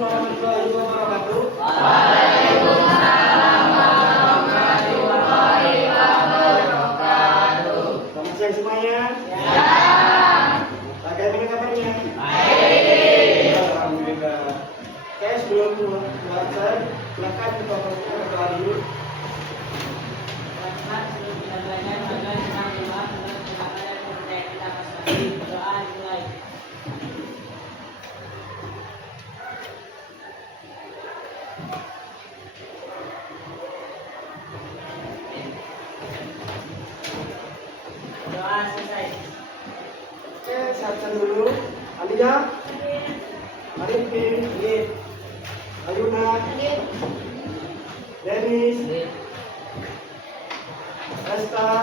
warahmatullahi wabarakatuh. Waalaikumsalam warahmatullahi wabarakatuh. Selamat siang semuanya. Ya. Bagaimana kabarnya? Baik. Alhamdulillah. Oke, sebelum belajar, silakan kita berdoa dulu. Doa selesai. Oke, siapkan dulu. Alia, Arifin, Ayuna, Dennis, Esther,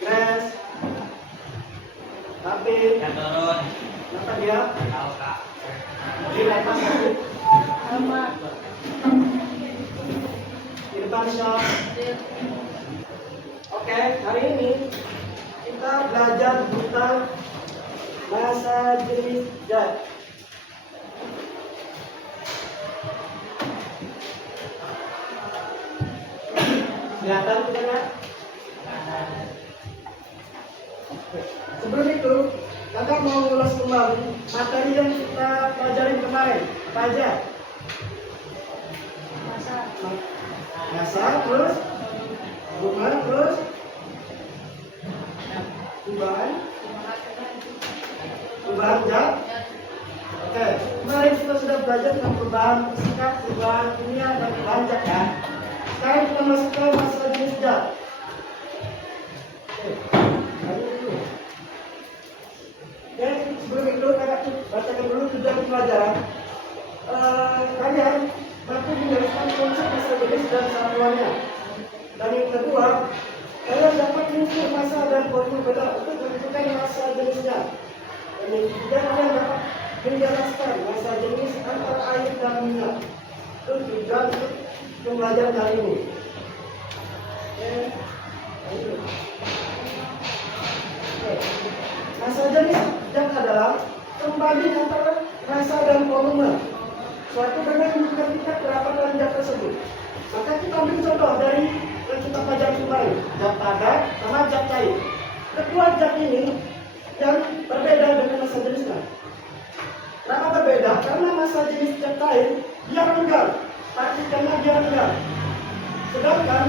Grace, David, Turun. Natalia, Tahu Kak. Irfansya. Oke, hari ini kita belajar tentang bahasa jenis zat. Kelihatan tidak? Sebelum itu, kakak mau ulas kembali materi yang kita pelajarin kemarin. Apa aja? Masa, terus bunga, terus perubahan zat. Oke, kemarin kita sudah belajar tentang perubahan fisika, perubahan kimia, dan perubahan zat ya. Sekarang kita masuk ke masalah jenis zat. Oke, sebelum itu kakak bacakan dulu tujuan pelajaran. Kalian mampu menjelaskan konsep masa jenis dan satuannya. Dan yang kedua, kalian dapat mengukur massa dan volume beda untuk menentukan massa jenisnya. Dan yang ketiga, kalian dapat menjelaskan massa jenis antara air dan minyak. Itu tujuan untuk pembelajaran kali ini. Massa jenis zat adalah kembali antara massa dan volume suatu benda yang menunjukkan tingkat kerapatan zat tersebut. Maka kita ambil contoh dari yang kita pelajari kemarin, zat padat sama zat cair. Kedua zat ini yang berbeda dengan massa jenisnya. Kenapa berbeda? Karena massa jenis zat cair dia renggang, partikelnya dia renggang. Sedangkan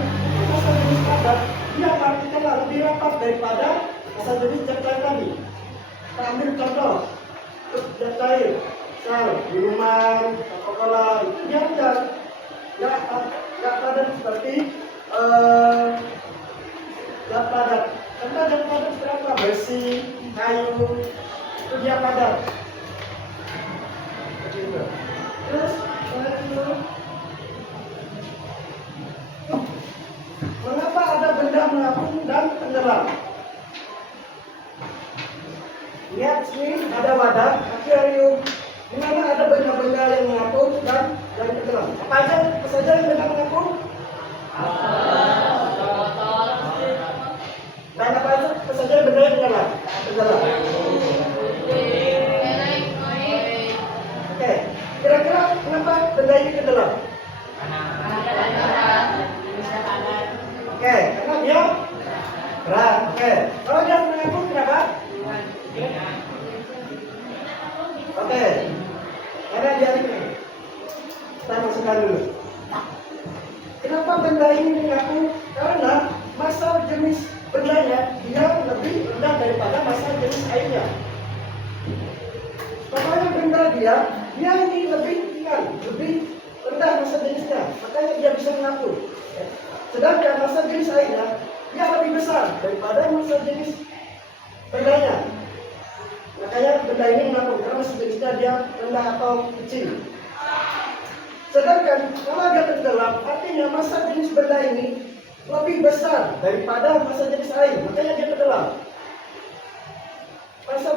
massa jenis padat dia partikelnya lebih rapat daripada massa jenis zat cair tadi. Kita ambil contoh untuk zat cair, misal minuman, Coca-Cola, itu dia renggang. Zat padat seperti zat padat. Contoh zat padat seperti apa? Besi, kayu, itu dia padat. Terus mengapa ada benda mengapung dan tenggelam? Lihat sini ada wadah akuarium di mana ada benda-benda yang mengapung dan tenggelam. Apa saja yang benda mengapung? Dan apa saja benda yang tenggelam? Oke, kira-kira kenapa benda ini tenggelam? Oke, karena dia berat. Oke, kalau dia mengapung kenapa? Oke, karena dia ini. Kita masukkan dulu. Kenapa benda ini mengapung? Karena massa jenis bendanya dia lebih rendah daripada massa jenis airnya. Pokoknya benda dia ini lebih ringan, lebih rendah massa jenisnya, makanya dia bisa mengapung. Sedangkan massa jenis airnya dia lebih besar daripada massa jenis bendanya. Makanya benda ini mengapung karena massa jenisnya dia rendah atau kecil. Sedangkan kalau dia tenggelam, artinya massa jenis benda ini lebih besar daripada massa jenis air, makanya dia tenggelam. Massa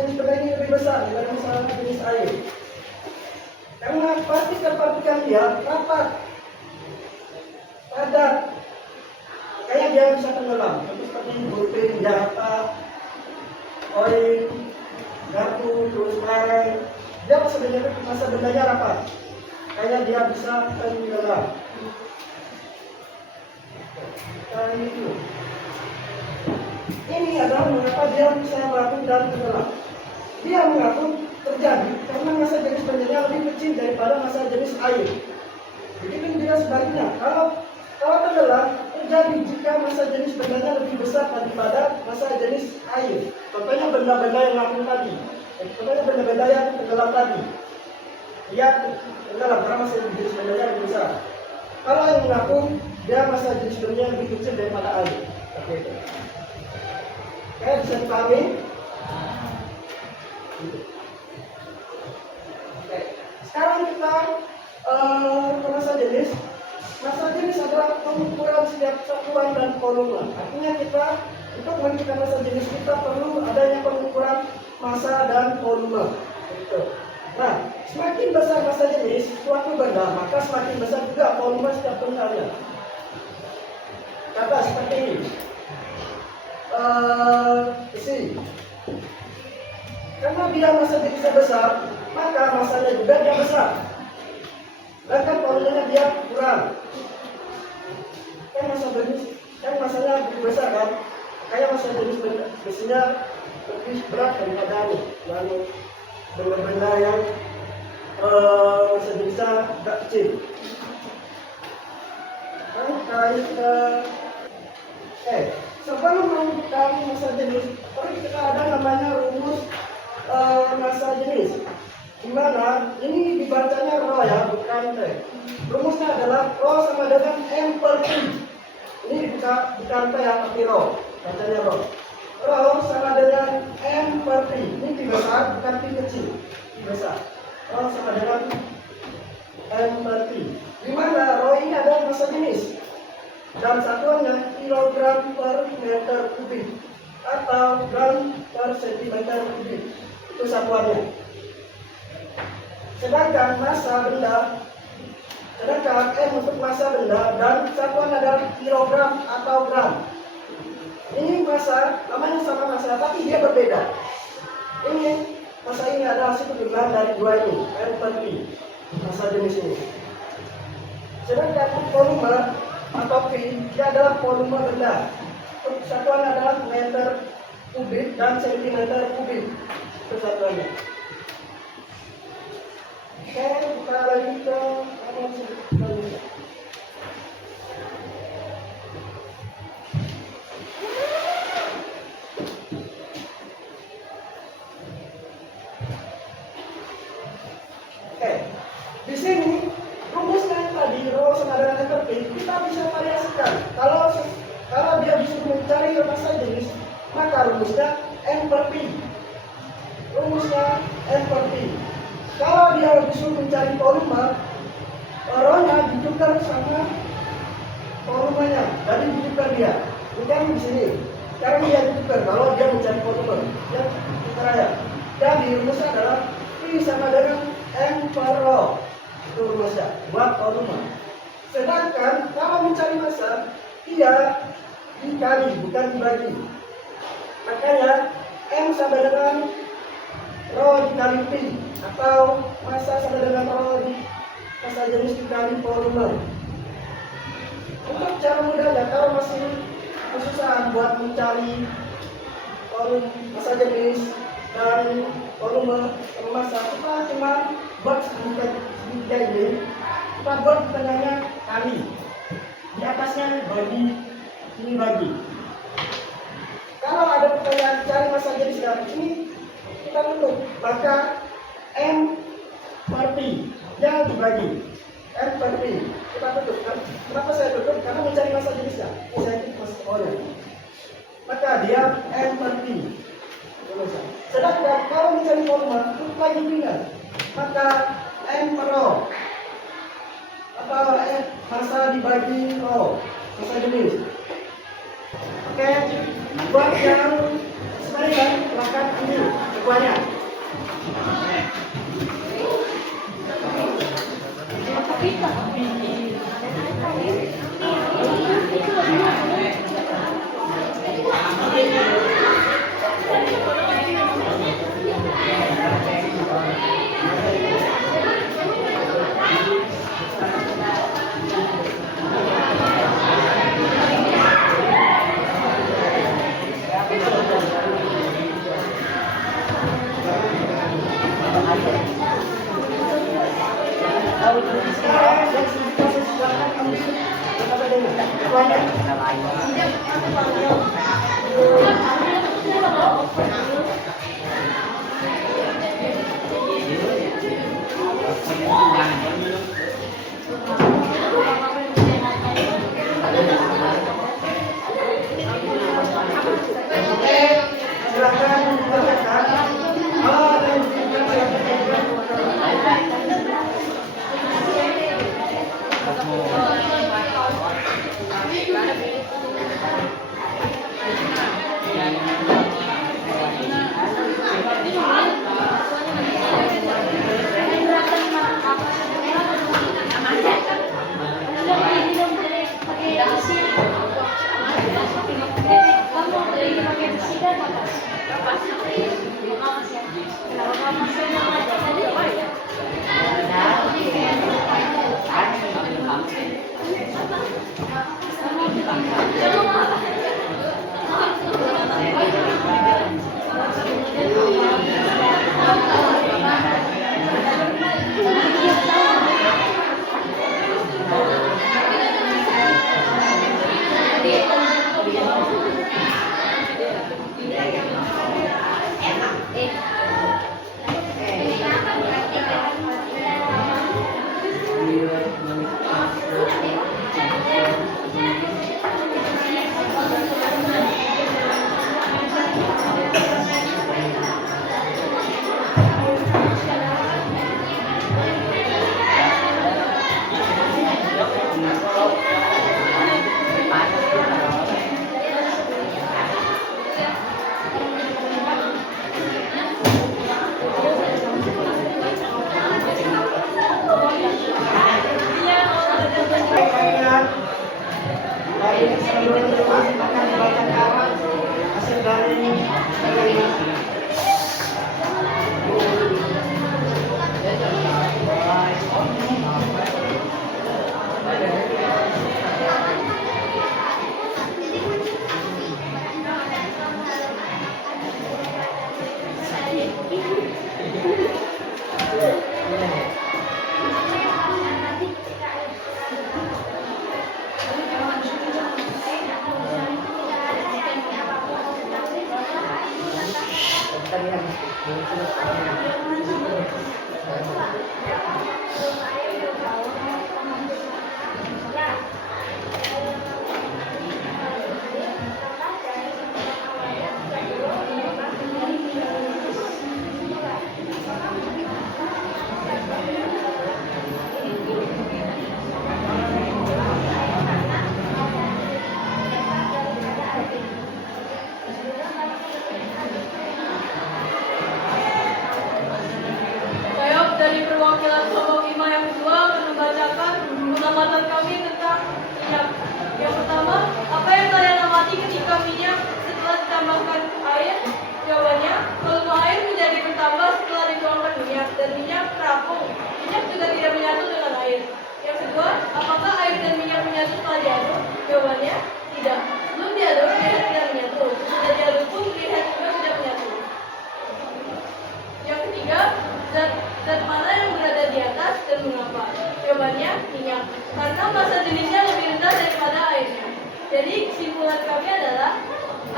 jenis benda ini lebih besar daripada massa jenis air. Karena partikel-partikel dia rapat, padat, makanya dia bisa tenggelam. Seperti pulpen, jata, koin, garpu, terus lereng, dia masa bendanya rapat. Kayak dia bisa tenggelam. Kayak itu. Ini adalah mengapa dia bisa melakukan dan tenggelam. Dia mengaku terjadi karena masa jenis bendanya lebih kecil daripada masa jenis air. Begitu juga sebaliknya. Kalau tenggelam terjadi jika masa jenis bendanya lebih besar daripada masa jenis air. Contohnya benda-benda yang ngapung tadi. Contohnya benda-benda yang tenggelam tadi. Dia tenggelam karena masa jenis bendanya lebih besar. Kalau yang mengapung, dia masa jenis bendanya lebih kecil daripada air. Seperti itu. Oke, bisa dipahami? Oke. Sekarang kita ke masa jenis. Masa jenis adalah pengukuran setiap satuan dan volume. Artinya kita untuk menentukan masa jenis kita perlu adanya pengukuran massa dan volume. Gitu. Nah, semakin besar masa jenis suatu benda, maka semakin besar juga volume setiap bendanya. Kata seperti ini. Besi. Karena dia masa jenisnya besar, maka masanya juga dia besar. Bahkan volumenya dia kurang. Kan masanya lebih besar kan? Kayak masa jenis besinya lebih berat daripada yang benda-benda yang masa jenisnya agak kecil. Kan kayak sebelum menentukan masa jenis, kita ada namanya rumus masa jenis. Dimana ini dibacanya rho ya, bukan T. Rumusnya adalah rho sama dengan M per T. Ini bukan T ya, tapi rho. Bacanya rho. Rho sama dengan M per T. Ini T besar, bukan T kecil. T besar. Rho sama dengan M per T. Dimana rho ini adalah masa jenis. Dan satuannya kilogram per meter kubik atau gram per sentimeter kubik. Itu satuannya. Sedangkan M untuk massa benda dan satuan adalah kilogram atau gram. Ini massa, namanya sama massa, tapi dia berbeda. Ini massa ini adalah hasil penjumlahan dari dua ini, M per T, massa jenis ini. Sedangkan volume atau P, dia adalah volume benda. Satuan adalah meter kubik dan sentimeter kubik. Itu satuannya. Oke, kita lagi ke apa selanjutnya. Oke, di sini rumusnya tadi rho sama dengan M per T kita bisa variasikan. Kalau dia bisa mencari massa jenis, maka rumusnya M per T. Rumusnya M per T. Kalau dia disuruh mencari volume, rho-nya ditukar sama volumenya, jadi ditukar dia. Bukan di sini. Sekarang dia ditukar kalau dia mencari volume, ya tukar aja. Jadi rumusnya adalah P sama dengan M per rho. Itu rumusnya buat volume. Sedangkan kalau mencari massa, dia dikali bukan dibagi. Makanya M sama dengan rho dikali P atau massa sama dengan rho di massa jenis dikali volume. Untuk cara mudahnya, kalau masih kesusahan buat mencari massa jenis dan volume massa, kita cuma buat sedikit ini, kita buat di tengahnya kali, di atasnya bagi, ini bagi. Kalau ada pertanyaan cari massa jenis dari ini, kita tutup, maka M per T yang dibagi M per T kita tutup kan? Kenapa saya tutup? Karena mencari massa jenisnya. Saya tutup massa O-nya. Maka dia M per T. Sedangkan kalau mencari volume lagi ringan, maka M per rho atau massa dibagi rho, massa jenis. Oke, buat yang sebaliknya silakan ambil semuanya. Silakan dibacakan. Ada yang dibacakan. Dari perwakilan kelompok 5 yang kedua akan membacakan pengamatan kami tentang minyak. Yang pertama, apa yang kalian amati ketika minyak setelah ditambahkan air? Jawabannya, volume air menjadi bertambah setelah dituangkan minyak dan minyak terapung. Minyak juga tidak menyatu dengan air. Yang kedua, apakah air dan minyak menyatu setelah diaduk? Jawabannya, tidak. Sebelum diaduk, minyak tidak menyatu. Sesudah diaduk pun minyak juga tidak menyatu. Yang ketiga, zat mana yang berada di atas dan mengapa? Jawabannya minyak, karena massa jenisnya lebih rendah daripada airnya. Jadi kesimpulan kami adalah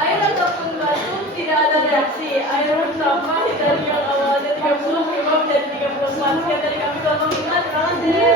air ataupun batu tidak ada reaksi. Air bertambah dari yang awalnya 30 berubah menjadi 34. Sekian dari kami kelompok 5. Terima kasih.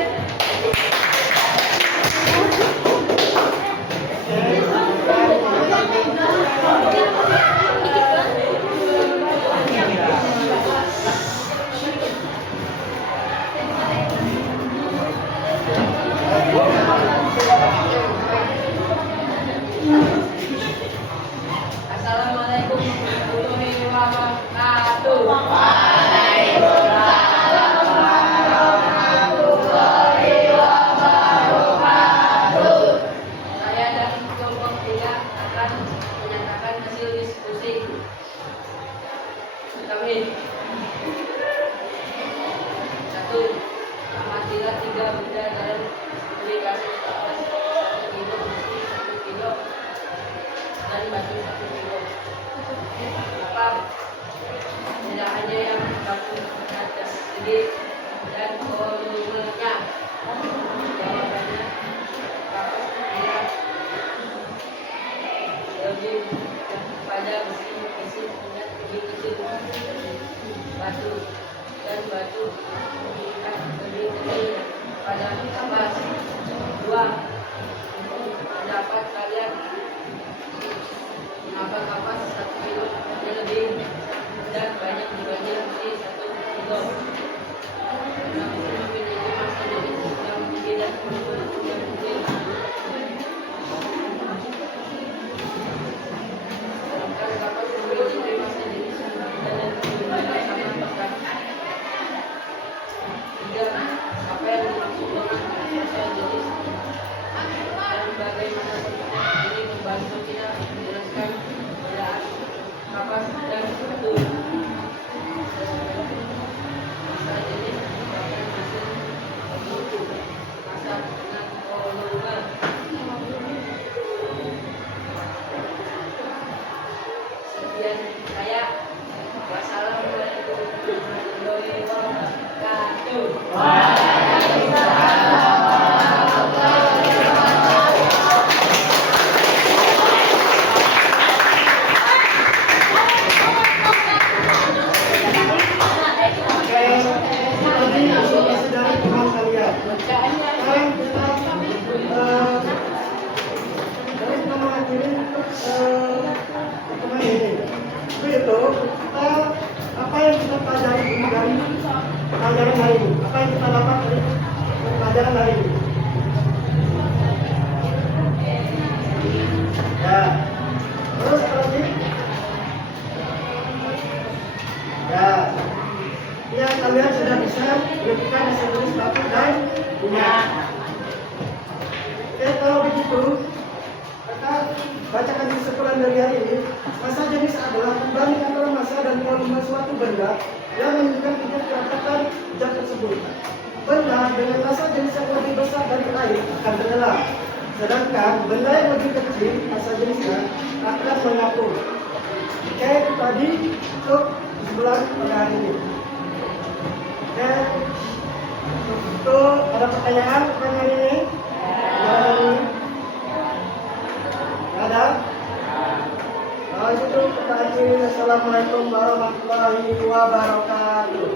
Assalamualaikum warahmatullahi wabarakatuh. Saya dari kelompok 3 akan menyatakan hasil diskusi kami. 1. Amatilah 3 benda dalam beli kasus atas 1 kilo besi 1 kilo dan batu 1 kilo. Apa? Tidak hanya yang batu atas sedikit dan volumenya. Jawabannya tidak. lebih pada besi punya lebih kecil batu dan batu mengikat lebih kecil pada kapas. Dua, pendapat kalian mengapa kapas 1 kilo yang lebih dan banyak dibanding besi 1 kilo? Yang memiliki massa jenis yang tinggi dan volume yang kecil. Sedangkan kapas memiliki massa jenis yang tinggi dan volume yang sama tekan. Tiga, apa yang dimaksud dengan massa jenis dan bagaimana ini membantu kita menjelaskan perbedaan kapas dan batu. Massa jenis merupakan mesin pengukur massa dengan volume. Sekian saya. Wassalamualaikum warahmatullahi wabarakatuh. Tadi informasi dari teman kalian. Sekarang kita dari kita mengakhiri pertemuan ini. Begitu, kita apa yang kita pelajari dari pelajaran hari ini? Apa yang kita dapat dari pelajaran hari ini? Ya. Terus apa lagi? Ya. Ya, kalian sudah bisa menentukan hasil tulis batu dan minyak. Oke, kalau begitu, kita bacakan kesimpulan dari hari ini. Massa jenis adalah pembanding antara massa dan volume suatu benda yang menunjukkan tingkat kerapatan zat tersebut. Benda dengan massa jenis yang lebih besar dari air akan tenggelam, sedangkan benda yang lebih kecil massa jenisnya akan mengapung. Oke, itu tadi untuk kesimpulan pada hari ini. Oke, itu ada pertanyaan ini? Ada? Itu pertanyaan. Assalamualaikum warahmatullahi wabarakatuh.